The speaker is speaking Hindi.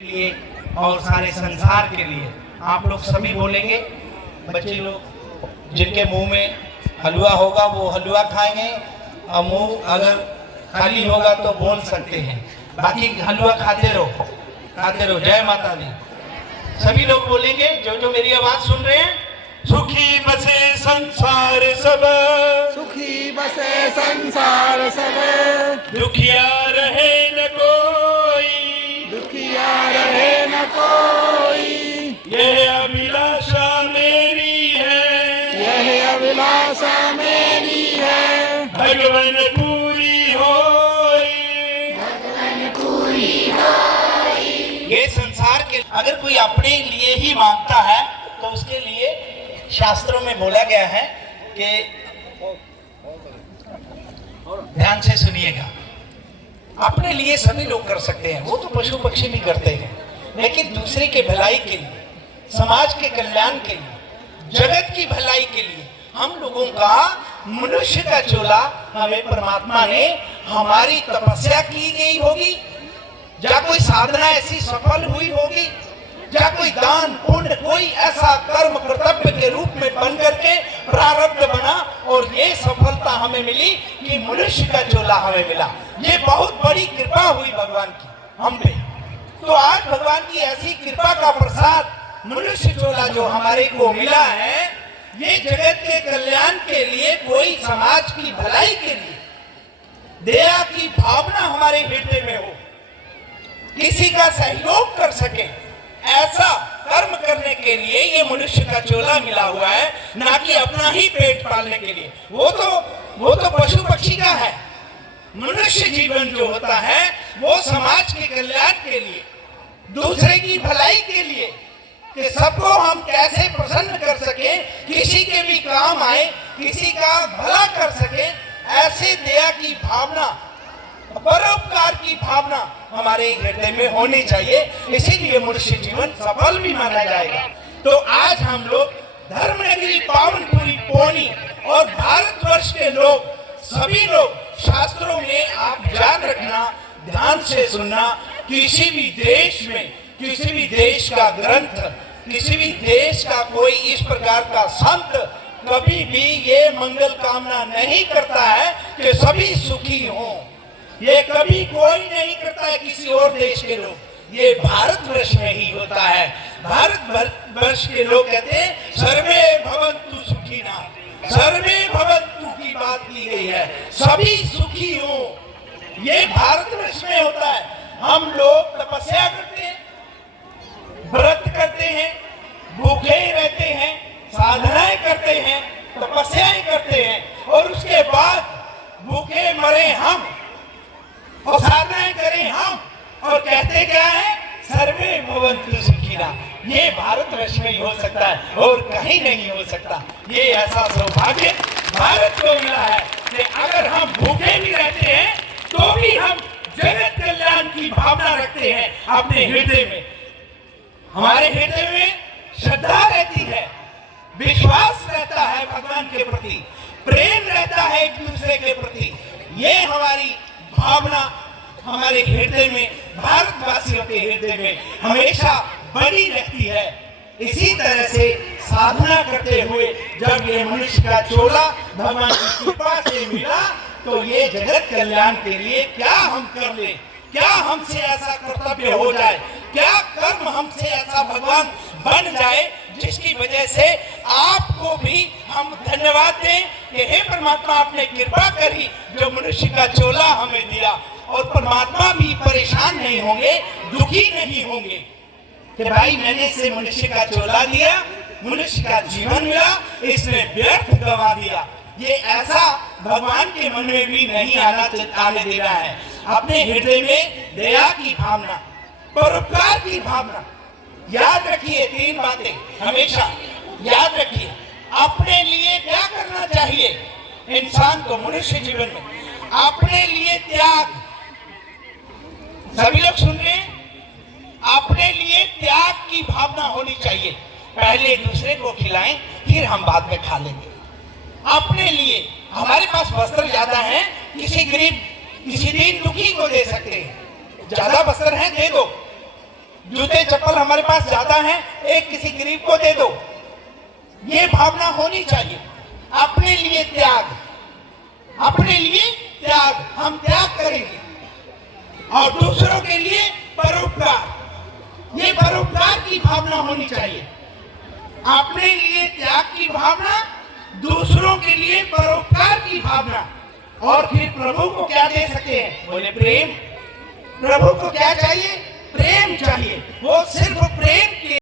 लिए और सारे संसार के लिए आप लोग सभी बोलेंगे। बच्चे लोग जिनके मुंह में हलवा होगा वो हलवा खाएंगे और मुंह अगर खाली होगा तो बोल सकते हैं, बाकी हलवा खाते रहो। जय माता दी। सभी लोग बोलेंगे जो जो मेरी आवाज सुन रहे हैं। सुखी बसे संसार सब, सुखी बसे संसार सब, दुखिया रहे न कोई, दुखिया रहे न कोई। यह अभिलाषा मेरी है, यह अभिलाषा मेरी है। भगवान पूरी होई, भगवान पूरी होई। ये संसार के अगर कोई अपने लिए ही मांगता है तो उसके लिए शास्त्रों में बोला गया है कि ध्यान से सुनिएगा, अपने लिए सभी लोग कर सकते हैं, वो तो पशु पक्षी भी करते हैं, लेकिन दूसरे के भलाई के लिए, समाज के कल्याण के लिए, जगत की भलाई के लिए हम लोगों का मनुष्य का चोला हमें परमात्मा ने हमारी तपस्या की गई होगी, या कोई साधना ऐसी सफल हुई होगी, या कोई दान पुण्य कोई ऐसा कर्म कर्तव्य के रूप में बन करके प्रारब्ध बना और ये सफलता हमें मिली कि मनुष्य का चोला हमें मिला। ये बहुत बड़ी कृपा हुई भगवान की हम पे। तो आज भगवान की ऐसी कृपा का प्रसाद मनुष्य चोला जो हमारे को मिला है, ये जगत के कल्याण के लिए, कोई समाज की भलाई के लिए, दया की भावना हमारे हृदय में हो, किसी का सहयोग कर सके, ऐसा कर्म करने के लिए ये मनुष्य का चोला मिला हुआ है, ना कि अपना ही पेट पालने के लिए। वो तो पशु पक्षी का है। मनुष्य जीवन जो होता है वो समाज के कल्याण के लिए, दूसरे की भलाई के लिए, कि सबको हम कैसे प्रसन्न कर सके, किसी के भी काम आए, किसी का भला कर सके, ऐसे दया की भावना, परोपकार की भावना हमारे हृदय में होनी चाहिए। इसीलिए मनुष्य जीवन सफल भी माना जाएगा। तो आज हम लोग धर्मनगरी पावनपुरी पौनी और भारतवर्ष के लोग, सभी लोग, शास्त्रों में आप याद रखना, ध्यान से सुनना, किसी भी देश में, किसी भी देश का ग्रंथ, किसी भी देश का कोई इस प्रकार का संत कभी भी ये मंगल कामना नहीं करता है कि सभी सुखी हों। ये कभी कोई नहीं करता है किसी और देश के लोग, ये भारतवर्ष में ही होता है। भारतवर्ष के लोग कहते हैं सर्वे भवन्तु सुखिनः, सर्वे भवन्तु की बात की गई है, सभी सुखी हो, ये भारतवर्ष में होता है। हम लोग तपस्या करते हैं, व्रत करते हैं, भूखे रहते हैं, साधनाएं करते हैं, तपस्याएं करते हैं, और उसके बाद भूखे मरे हम और साधनाएं करें हम, और कहते क्या है, सर्वे भवन्तु सुखिनः। ये भारतवर्ष में ही हो सकता है और कहीं नहीं हो सकता। ये ऐसा सौभाग्य भारत को मिला है कि अगर हम भूखे भी रहते हैं तो भी हम जगत कल्याण की भावना रखते हैं अपने हृदय में। हमारे हृदय में श्रद्धा रहती है, विश्वास रहता है भगवान के प्रति, प्रेम रहता है एक दूसरे के प्रति। ये हमारी भावना हमारे हृदय में, भारतवासियों के हृदय में हमेशा बनी रहती है। इसी तरह से साधना करते हुए जब ये मनुष्य का चोला भगवान की कृपा से मिला, तो ये जगत कल्याण के लिए क्या हम कर ले, क्या हमसे ऐसा कर्तव्य हो जाए, क्या कर्म हमसे ऐसा भगवान बन जाए जिसकी वजह से आपको भी हम धन्यवाद दें कि हे परमात्मा, आपने कृपा करी जो मनुष्य का चोला हमें दिया, और परमात्मा भी परेशान नहीं होंगे, दुखी नहीं होंगे कि भाई मैंने इसे मनुष्य का चोला दिया, मनुष्य का जीवन मिला, इसने व्यर्थ गंवा दिया। ये ऐसा भगवान के मन में भी नहीं आने दे रहा है। अपने हृदय में दया की भावना, परोपकार की भावना, याद रखिए तीन बातें हमेशा याद रखिए। अपने लिए क्या करना चाहिए इंसान को मनुष्य जीवन में, अपने लिए त्याग। सभी लोग सुन रहे हैं, अपने लिए त्याग की भावना होनी चाहिए। पहले दूसरे को खिलाएं, फिर हम बाद में खा लेंगे। अपने लिए, हमारे पास वस्त्र ज्यादा है, किसी गरीब, किसी दीन दुखी को दे सकते हैं, ज्यादा वस्त्र है दे दो, जूते चप्पल हमारे पास ज्यादा हैं, एक किसी गरीब को दे दो। ये भावना होनी चाहिए। अपने लिए त्याग, अपने लिए त्याग, हम त्याग करेंगे और दूसरों के लिए परोपकार। ये परोपकार की भावना होनी चाहिए। अपने लिए त्याग की भावना, दूसरों के लिए परोपकार की भावना। और फिर प्रभु को क्या दे सकते हैं? बोले प्रेम। प्रभु को क्या चाहिए? प्रेम चाहिए। वो सिर्फ प्रेम के